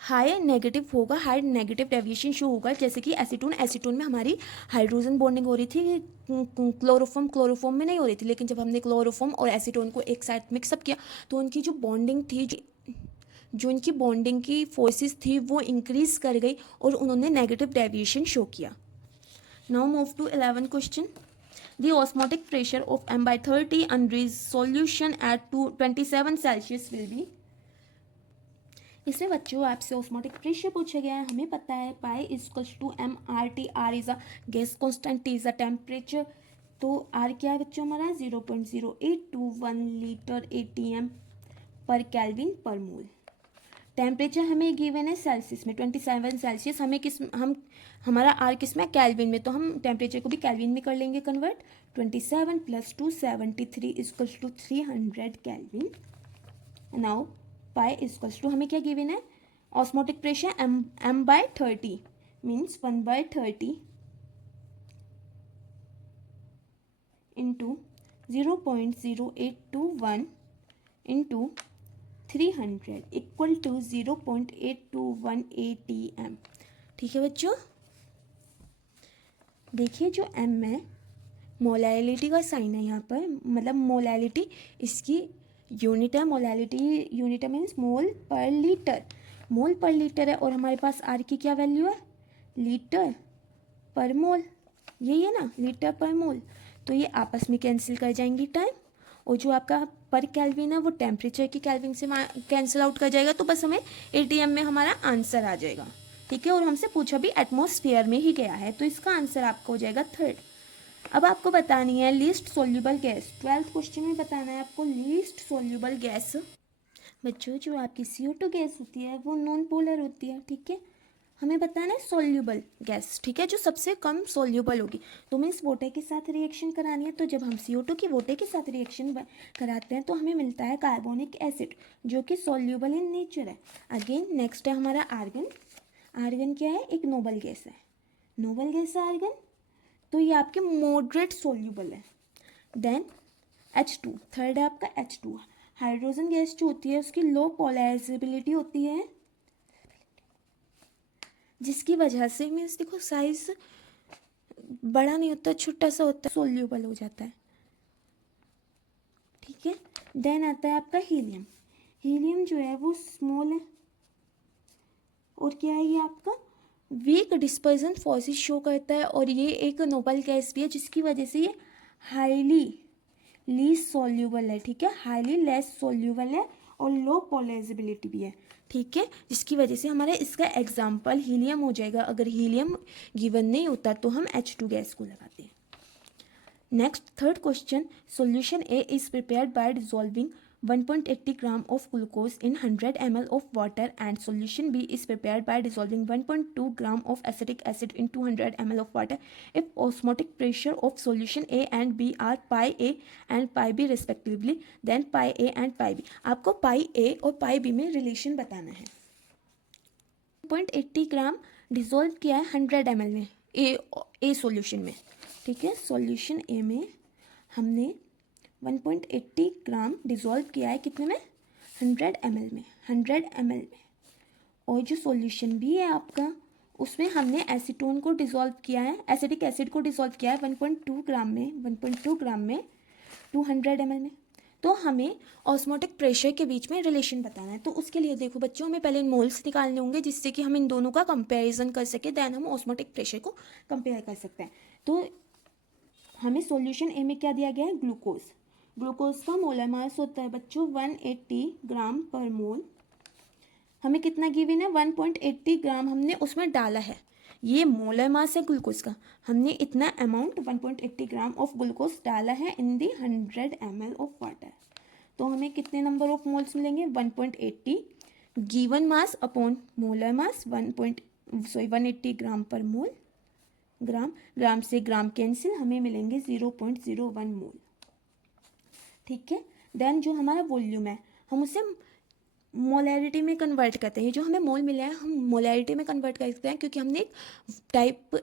हाई नेगेटिव होगा, हाई नेगेटिव डेविएशन शो होगा। जैसे कि एसीटोन में हमारी हाइड्रोजन बॉन्डिंग हो रही थी, क्लोरोफॉर्म में नहीं हो रही थी, लेकिन जब हमने क्लोरोफॉर्म और एसीटोन को एक साथ मिक्सअप किया तो उनकी जो बॉन्डिंग थी, जो इनकी बॉन्डिंग की फोर्सेस थी वो इंक्रीज कर गई और उन्होंने नेगेटिव डेविएशन शो किया। Now move to 11 question. The osmotic pressure of M/30 अनरीज solution at 27 Celsius will be. इसमें बच्चों आपसे ऑस्मोटिक प्रेशर पूछा गया है। हमें पता है pi equals to MRT, R is a gas constant, T is a temperature. तो R क्या है बच्चों हमारा 0.0821 लीटर ATM पर केल्विन पर मोल। टेम्परेचर हमें गिवन है सेल्सियस में 27 सेल्सियस। हमारा R किस में, केल्विन में, तो हम टेम्परेचर को भी केल्विन में कर लेंगे convert. 27 + 273 equals to 300 Kelvin. Now pi equals to हमें क्या गिवन है, osmotic pressure M/30 means 1/30 into 0.0821 into 300 equal to 0.821 ATM। ठीक है बच्चों, देखिए जो M है मोलैलिटी का साइन है यहाँ पर, मतलब मोलैलिटी इसकी यूनिट है। मोलैलिटी यूनिट मीन्स मोल पर लीटर। मोल पर लीटर है और हमारे पास आर की क्या वैल्यू है, लीटर पर मोल, यही है ना, लीटर पर मोल। तो ये आपस में कैंसिल कर जाएंगी टाइम, और जो आपका पर केल्विन है वो टेम्परेचर की केल्विन से कैंसिल आउट कर जाएगा। तो बस हमें एटीएम में हमारा आंसर आ जाएगा, ठीक है। और हमसे पूछा भी एटमॉस्फेयर में ही गया है, तो इसका आंसर आपका हो जाएगा थर्ड। अब आपको बतानी है least soluble gas. 12th question में बताना है आपको लीस्ट सोल्यूबल गैस। बच्चों जो आपकी CO2 गैस होती है वो नॉन पोलर होती है, ठीक है। हमें बताना है सोल्यूबल गैस, ठीक है, जो सबसे कम सोल्यूबल होगी। तो मीन्स वाटर के साथ रिएक्शन करानी है, तो जब हम CO2 की वाटर के साथ रिएक्शन कराते हैं तो हमें मिलता है कार्बोनिक एसिड, जो कि सोल्यूबल इन नेचर है। अगेन नेक्स्ट है हमारा आर्गन। आर्गन क्या है, एक नोबल गैस है, नोबल गैस है आर्गन, तो ये आपके मॉडरेट सोल्यूबल है। देन H2, थर्ड है आपका H2। हाइड्रोजन गैस जो होती है उसकी लो पोलराइजेबिलिटी होती है, जिसकी वजह से मीन्स देखो साइज बड़ा नहीं होता, छोटा सा होता है, सोल्यूबल हो जाता है, ठीक है। देन आता है आपका हीलियम। हीलियम जो है वो स्मॉल है, और क्या है ये आपका वीक डिस्पर्जन फोर्सेस शो करता है, और ये एक नोबल गैस भी है, जिसकी वजह से ये हाईली लीस सोल्यूबल है, ठीक है, हाईली लेस सोल्यूबल है, और लो पोलराइजेबिलिटी भी है, ठीक है, जिसकी वजह से हमारा इसका एग्जाम्पल हीलियम हो जाएगा। अगर हीलियम गिवन नहीं होता तो हम H2 गैस को लगाते हैं। Next third question, solution A is prepared by dissolving 1.80 gram of glucose in 100 ml of water, and solution B is prepared by dissolving 1.2 gram of acetic acid in 200 ml of water. If osmotic pressure of solution A and B are pi A and pi B respectively, then pi A and pi B. आपको pi A और pi B में relation बताना है। 1.80 ग्राम dissolve किया है 100 ml में, ए solution में, ठीक है। सॉल्यूशन ए में हमने 1.80 ग्राम डिसॉल्व किया है, कितने में, 100 ml में, 100 ml में। और जो सॉल्यूशन भी है आपका उसमें हमने एसीटोन को डिसॉल्व किया है, एसिटिक एसिड को डिसॉल्व किया है 1.2 ग्राम में, 1.2 ग्राम में 200 ml में। तो हमें ऑस्मोटिक प्रेशर के बीच में रिलेशन बताना है। तो उसके लिए देखो बच्चों, हमें पहले मोल्स निकालने होंगे, जिससे कि हम इन दोनों का कंपैरिजन कर सके, देन हम ऑस्मोटिक प्रेशर को कंपेयर कर सकते हैं। तो हमें सॉल्यूशन ए में क्या दिया गया है, ग्लूकोज। ग्लूकोज का मोलर मास होता है बच्चों 180 ग्राम पर मोल। हमें कितना गिवन है, 1.80 ग्राम हमने उसमें डाला है, ये मोलर मास है ग्लूकोज का। हमने इतना अमाउंट 1.80 ग्राम ऑफ ग्लूकोज डाला है इन दी 100 ml ऑफ वाटर। तो हमें कितने नंबर ऑफ मोल्स मिलेंगे, 1.80 गिवन मास अपॉन मोलर मास 180 ग्राम पर मोल। ग्राम से ग्राम कैंसिल, हमें मिलेंगे 0.01 मोल, ठीक है। देन जो हमारा वॉल्यूम है हम उसे मोलैरिटी में कन्वर्ट करते हैं। जो हमें मोल मिला है हम मोलैरिटी में कन्वर्ट करते हैं, क्योंकि हमने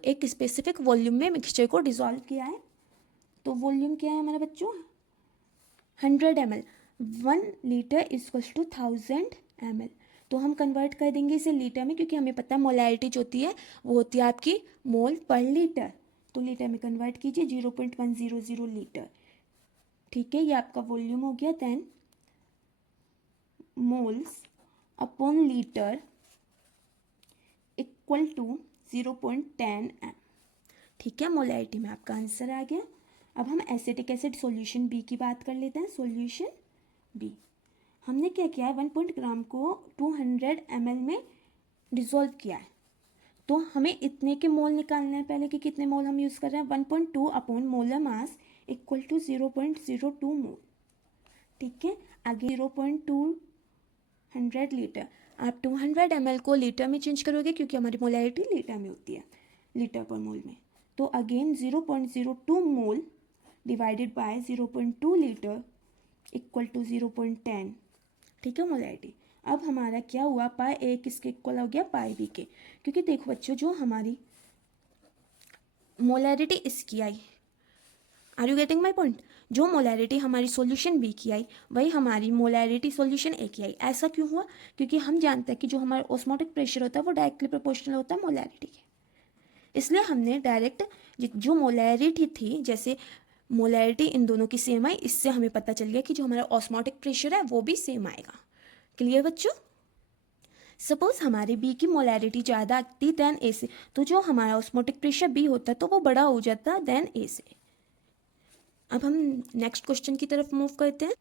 एक स्पेसिफिक वॉल्यूम में मिक्सचर को डिसॉल्व किया है। तो वॉल्यूम क्या है हमारा बच्चों, 100 ml, 1 litre equals to 1000 ml। तो हम कन्वर्ट कर देंगे इसे लीटर में, क्योंकि हमें पता है मोलैरिटी जो होती है वो होती है आपकी मोल पर लीटर। तो लीटर में कन्वर्ट कीजिए 0.100 लीटर, ठीक है, ये आपका वॉल्यूम हो गया। Then moles upon litre equal to 0.10 m, ठीक है, मोलैरिटी में आपका आंसर आ गया। अब हम एसिटिक एसिड सॉल्यूशन बी की बात कर लेते हैं। सॉल्यूशन बी हमने क्या किया है, 1 ग्राम को 200 ml में डिसॉल्व किया है। तो हमें इतने के मोल निकालना है पहले, कि कितने मोल हम यूज़ कर रहे हैं, 1.2 upon molar mass equal to 0.02 mole, ठीक है। आगे 0.200 लीटर, आप 200 ml को लीटर में चेंज करोगे, क्योंकि हमारी मोलैरिटी लीटर में होती है, लीटर पर मोल में। तो again 0.02 mole divided by 0.2 litre equal to 0.10, ठीक है, मोलैरिटी। अब हमारा क्या हुआ, पाई ए किसके इक्वल हो गया, पाई बी के। क्योंकि देखो बच्चों, जो हमारी मोलैरिटी इसकी आई, are you getting my point, जो मोलैरिटी हमारी सॉल्यूशन बी की आई वही हमारी मोलैरिटी सॉल्यूशन ए की आई। ऐसा क्यों हुआ, क्योंकि हम जानते हैं कि जो हमारा ऑस्मोटिक प्रेशर होता है वो डायरेक्टली प्रोपोर्शनल होता है मोलैरिटी के, इसलिए हमने डायरेक्ट जो मोलैरिटी थी, जैसे मोलैरिटी इन दोनों की सेम आई, इससे हमें पता चल गया कि जो हमारा ऑस्मोटिक प्रेशर है वो भी सेम आएगा। क्लियर बच्चों। सपोज हमारे बी की मोलैरिटी ज़्यादा आती देन ए से, तो जो हमारा ऑस्मोटिक प्रेशर बी होता है तो वो बड़ा हो जाता देन ए से। अब हम नेक्स्ट क्वेश्चन की तरफ मूव करते हैं।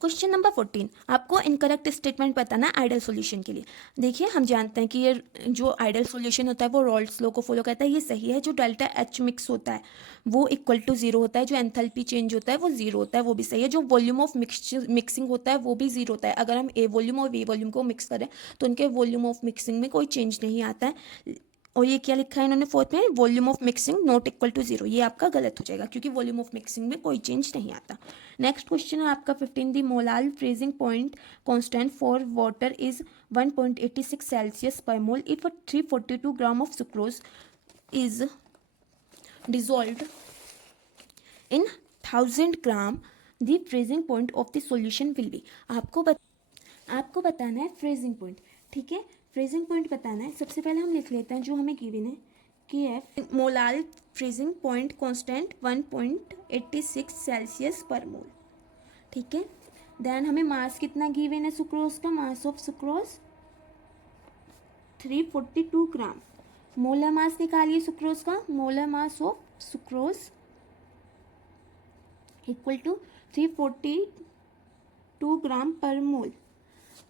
क्वेश्चन नंबर 14, आपको इनकरेक्ट स्टेटमेंट बताना है आइडल सॉल्यूशन के लिए। देखिए हम जानते हैं कि ये जो आइडल सॉल्यूशन होता है वो रॉल्स लॉ को फॉलो करता है, ये सही है। जो डेल्टा एच मिक्स होता है वो इक्वल टू जीरो होता है, जो एंथैल्पी चेंज होता है वो जीरो होता है, वो भी सही है। जो वॉल्यूम ऑफ मिक्सिंग होता है वो भी जीरो होता है। अगर हम ए वॉल्यूम और बी वॉल्यूम को मिक्स करें तो उनके वॉल्यूम ऑफ मिक्सिंग में कोई चेंज नहीं आता है। और ये क्या लिखा है इन्होंने फोर्थ में, volume of mixing not equal to zero, ये आपका गलत हो जाएगा क्योंकि वॉल्यूम ऑफ मिक्सिंग में कोई चेंज नहीं आता। नेक्स्ट क्वेश्चन है आपका 15, the molal freezing point constant for water is 1.86 Celsius per mole if 342 gram of sucrose is dissolved in 1000 gram, the freezing point of the solution will be. आपको बताना है freezing point, ठीक है। Freezing point बताना है। सबसे पहले हम लिख लेते हैं जो हमें गिवन है कि F molal freezing point constant 1.86 Celsius per मोल, ठीक है। देन हमें मास कितना गिवन है सुक्रोज का, mass of sucrose 342 gram. Molar mass निकालिए सुक्रोज का, molar mass of sucrose equal to 342 gram per mole.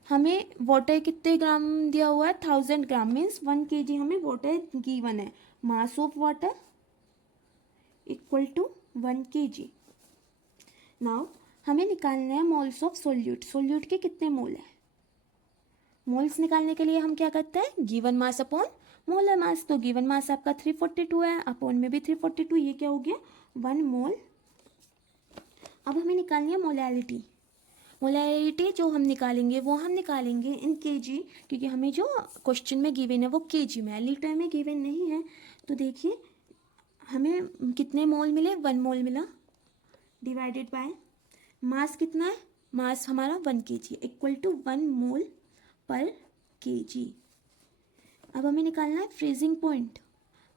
हमें वाटर कितने ग्राम दिया हुआ है, 1000 ग्राम, मीन्स 1 kg हमें वाटर गिवन है। Mass of water equal to 1 kg। Now हमें निकालना है मोल्स ऑफ सोल्यूट। सोल्यूट के कितने मोल है, मोल्स निकालने के लिए हम क्या करते हैं, गिवन मास अपॉन मोलर मास। तो गिवन मास आपका 342 है, अपॉन में भी 342, ये क्या हो गया 1 मोल। अब हमें निकालनी है मोलैरिटी। मोलैरिटी जो हम निकालेंगे वो हम निकालेंगे इन केजी, क्योंकि हमें जो क्वेश्चन में गिवन है वो केजी में है, लीटर में गिवन नहीं है। तो देखिए हमें कितने मोल मिले, 1 मोल मिला, डिवाइडेड बाय मास कितना है, मास हमारा 1 kg इक्वल टू 1 मोल पर kg। अब हमें निकालना है फ्रीजिंग पॉइंट।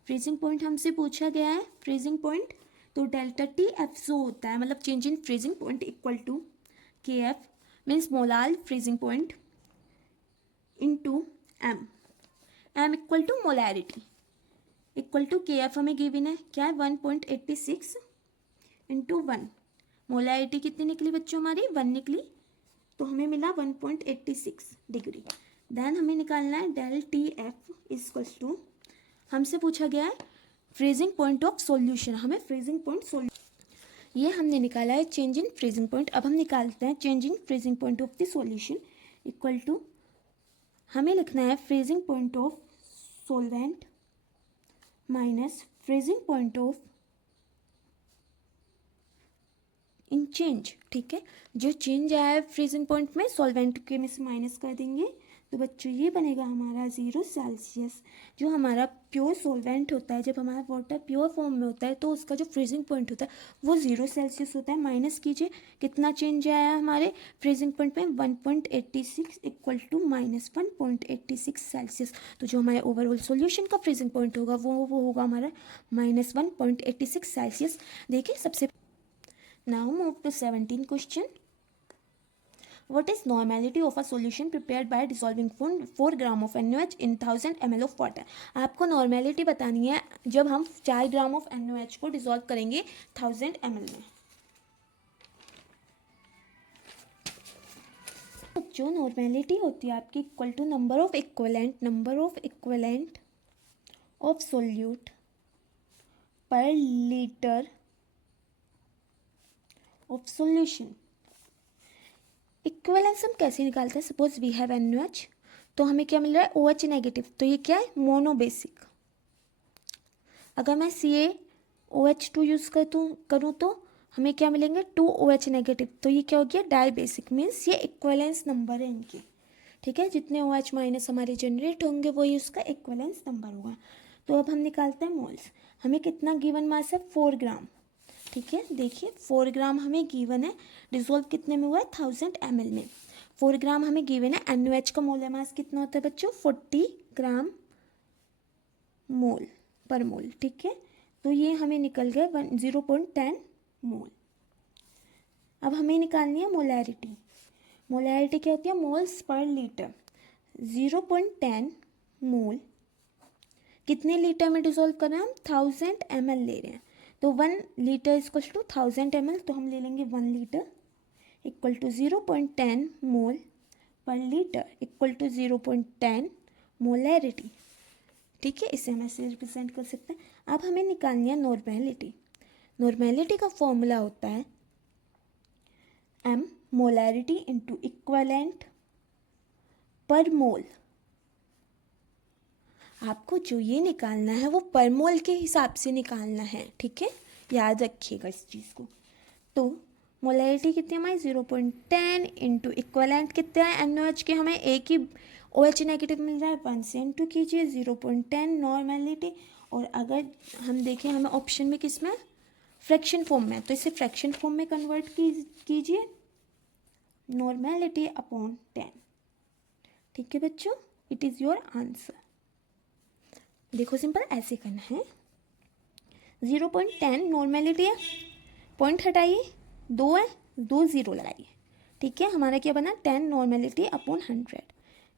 फ्रीजिंग पॉइंट हमसे पूछा गया है फ्रीजिंग पॉइंट, तो डेल्टा टी एफ जो होता है, मतलब change in freezing point equal to K F means molal freezing point into M, M equal to molarity equal to K F हमें गिवन है क्या है 1.86 इंटू 1। मोलैरिटी कितनी निकली बच्चों हमारी 1 निकली, तो हमें मिला 1.86 डिग्री। देन हमें निकालना है del T F equals to, हमसे पूछा गया है फ्रीजिंग पॉइंट ऑफ सॉल्यूशन, हमें फ्रीजिंग पॉइंट सॉल्यूशन ये हमने निकाला है चेंज इन फ्रीजिंग पॉइंट। अब हम निकालते हैं change in freezing point of the solution equal to, हमें लिखना है freezing point of solvent minus freezing point of in change, ठीक है। जो चेंज आया है फ्रीजिंग पॉइंट में सॉल्वेंट के में से माइनस कर देंगे, तो बच्चों ये बनेगा हमारा 0 सेल्सियस। जो हमारा प्योर सॉल्वेंट होता है, जब हमारा वाटर प्योर फॉर्म में होता है तो उसका जो फ्रीजिंग पॉइंट होता है वो 0 सेल्सियस होता है। माइनस कीजिए कितना चेंज आया हमारे फ्रीजिंग पॉइंट में 1.86 इक्वल टू माइनस 1.86 सेल्सियस। तो जो हमारे ओवरऑल सॉल्यूशन का फ्रीजिंग पॉइंट होगा वो होगा हमारा माइनस 1.86 सेल्सियस। देखिए सबसे now move to 17 question. What is normality of a solution prepared by dissolving 4 gram of NaOH in 1000 ml of water? आपको नॉर्मेलिटी बतानी है जब हम 4 ग्राम ऑफ NaOH को डिसॉल्व करेंगे 1000 ml में। जो नॉर्मेलिटी होती है आपकी equal to number of equivalent of solute per litre of solution. Equivalence हम कैसे निकालते हैं, सपोज वी हैव NaOH, तो हमें क्या मिल रहा है OH नेगेटिव, तो ये क्या है मोनोबेसिक। अगर मैं CaOH2 यूज़ करूँ तो हमें क्या मिलेंगे 2OH नेगेटिव, तो ये क्या हो गया डाइबेसिक, मीन्स ये इक्विवेलेंस नंबर है इनके, ठीक है। जितने OH माइनस हमारे जनरेट होंगे वही उसका इक्विवेलेंस नंबर होगा। तो अब हम निकालते हैं मोल्स। हमें कितना गिवन मास है 4 ग्राम, ठीक है। देखिए 4 ग्राम हमें गिवन है, डिसॉल्व कितने में हुआ है 1000 ml में। 4 ग्राम हमें गिवन है, NaOH का मोलर मास कितना होता है बच्चों 40 ग्राम मोल पर मोल, ठीक है। तो ये हमें निकल गया 0.10 मोल। अब हमें निकालनी है मोलैरिटी। मोलैरिटी क्या होती है मोल्स पर लीटर। 0.10 मोल कितने लीटर में डिसॉल्व कर रहे हैं हम 1000 ml ले रहे हैं, तो 1 लीटर इक्वल टू 1000 ml, तो हम ले लेंगे 1 लीटर इक्वल टू 0.10 मोल पर लीटर इक्वल टू 0.10 मोलैरिटी। ठीक है, इसे हम ऐसे रिप्रेजेंट कर सकते हैं। अब हमें निकालनी है नॉर्मेलिटी। नॉर्मेलिटी का फॉर्मूला होता है m मोलैरिटी इंटू इक्वलेंट पर मोल। आपको जो ये निकालना है वो पर मोल के हिसाब से निकालना है, ठीक है, याद रखिएगा इस चीज़ को। तो मोलैरिटी कितनी हमारी 0.10 इंटू इक्वलेंट कितना है NaOH के, हमें एक ही OH नेगेटिव मिल रहा है, 1 से इंटू कीजिए 0.10 नॉर्मेलिटी। और अगर हम देखें हमें ऑप्शन में किस में फ्रैक्शन फॉर्म में, तो इसे फ्रैक्शन फॉर्म में कन्वर्ट कीजिए नॉर्मेलिटी अपॉन 10। ठीक है बच्चों, इट इज़ योर आंसर। देखो सिंपल ऐसे करना है, 0.10 नॉर्मेलिटी है, पॉइंट हटाइए, 2 है, 2 0 लगाइए। ठीक है, हमारा क्या बना 10 नॉर्मेलिटी अपॉन 100,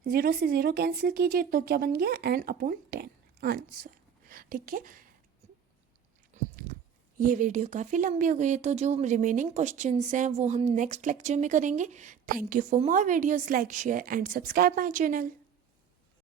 0 से 0 कैंसिल कीजिए तो क्या बन गया n अपॉन 10 आंसर। ठीक है, ये वीडियो काफ़ी लंबी हो गई है, तो जो रिमेनिंग क्वेश्चंस हैं वो हम नेक्स्ट लेक्चर में करेंगे। Thank you for more videos, like share and subscribe my channel.